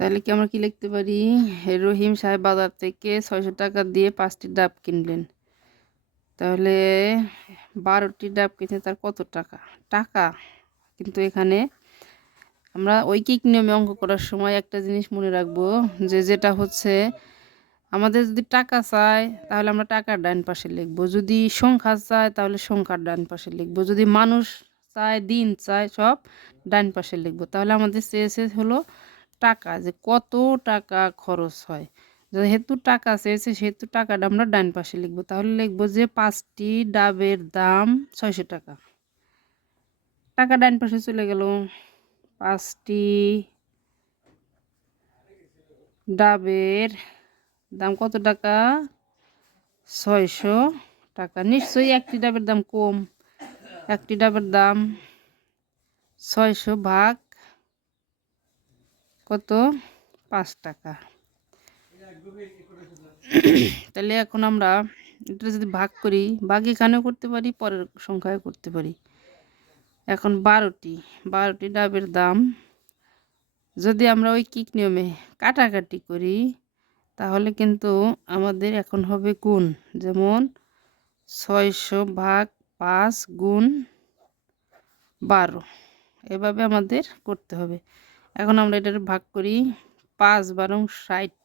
তাহলে কি আমরা কি লিখতে পারি? রহিম সাহেব বাজার থেকে 600 টাকা দিয়ে 5টি ডাব কিনলেন। তাহলে 12টি ডাব কিনতে তার কত টাকা? টাকা কিন্তু এখানে আমরা ঐকিক নিয়মে অঙ্ক করার সময় একটা জিনিস মনে রাখবো, যেটা হচ্ছে আমাদের যদি টাকা চায় তাহলে আমরা টাকার ডান পাশে লিখবো, যদি সংখ্যা চায় তাহলে সংখ্যার ডান পাশে লিখবো, যদি মানুষ চায়, দিন চায়, সব ডান পাশে লিখবো। তাহলে আমাদের চেয়েছে হলো টাকা, যে কত টাকা খরচ হয়। যেহেতু টাকা চেয়েছে সেহেতু টাকাটা আমরা ডান পাশে লিখবো। তাহলে লিখবো যে 5টি ডাবের দাম 600 টাকা। টাকা ডান পাশে চলে গেল। 5টি ডাবের দাম কত টাকা? 600 টাকা। নিশ্চয়ই একটি ডাবের দাম কম। একটি ডাবের দাম 600 ভাগ কত? 5 টাকা। তাহলে এখন আমরা এটা যদি ভাগ করি, ভাগ এখানেও করতে পারি, পরের সংখ্যায় করতে পারি। এখন 12টি ডাবের দাম যদি আমরা ঐকিক নিয়মে কাটাকাটি করি তাহলে কিন্তু আমাদের এখন হবে গুণ। যেমন 600 ভাগ 5 গুণ 12, এভাবে আমাদের করতে হবে। এখন আমরা এটার ভাগ করি। 5 12 60,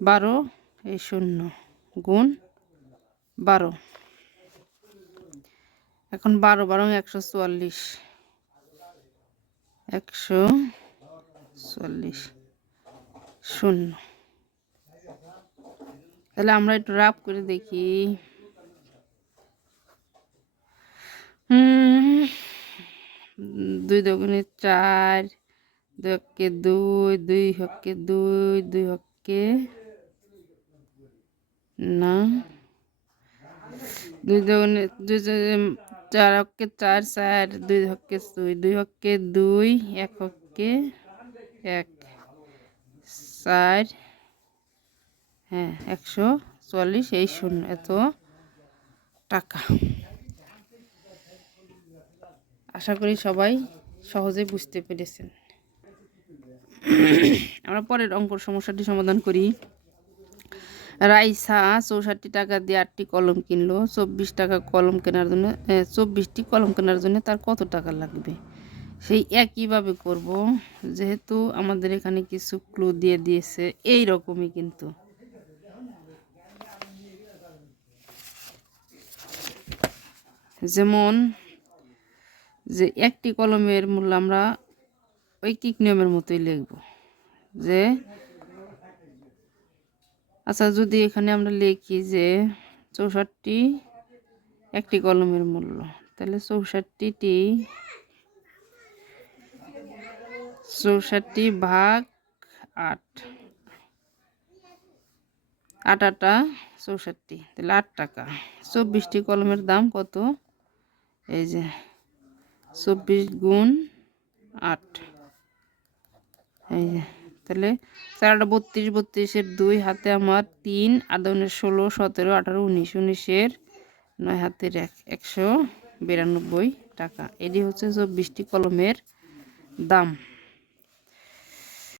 12 এই 0 গুণ 12। এখন 12 12 144, 144 0। তাহলে আমরা একটু রাফ করে দেখি। 2 দুগুণে 4, 2 হক্কে 2, 2 হক্কে 2, 2 হক্কে না, 2 দুগুণে 2 4 হক্কে 4, 4 2 হক্কে 2, 2 হক্কে 2, 1 হক্কে 1, 4, হ্যাঁ 144 এই 0, এত টাকা। আশা করি সবাই সহজে বুঝতে পেরেছেন। আমরা পরের অঙ্ক সমস্যাটি সমাধান করি। রাইসা 64 টাকা দিয়ে 8টি কলম কিনলো। 24 টাকা কলম কেনার জন্য 24টি কলম কেনার জন্য তার কত টাকা লাগবে? সেই একইভাবে করব, যেহেতু আমাদের এখানে কিছু ক্লু দিয়ে দিয়েছে এই রকমই। কিন্তু যেমন যে একটি কলমের মূল্য আমরা ঐকিক নিয়মের মতোই লিখব। যে আচ্ছা, যদি এখানে আমরা লিখি যে 64 একটি কলমের মূল্য, তাহলে 64 ভাগ 8, 8 8 64, তাহলে 8 টাকা। 24টি কলমের দাম কত? এই যে 24 গুণ 8, এই যে তাহলে 4 32, 32 2 হাতে আমার 3, 8 16, 17 18 19, 19 9 হাতের 1, 192 টাকা। এটি হচ্ছে 24টি কলমের দাম।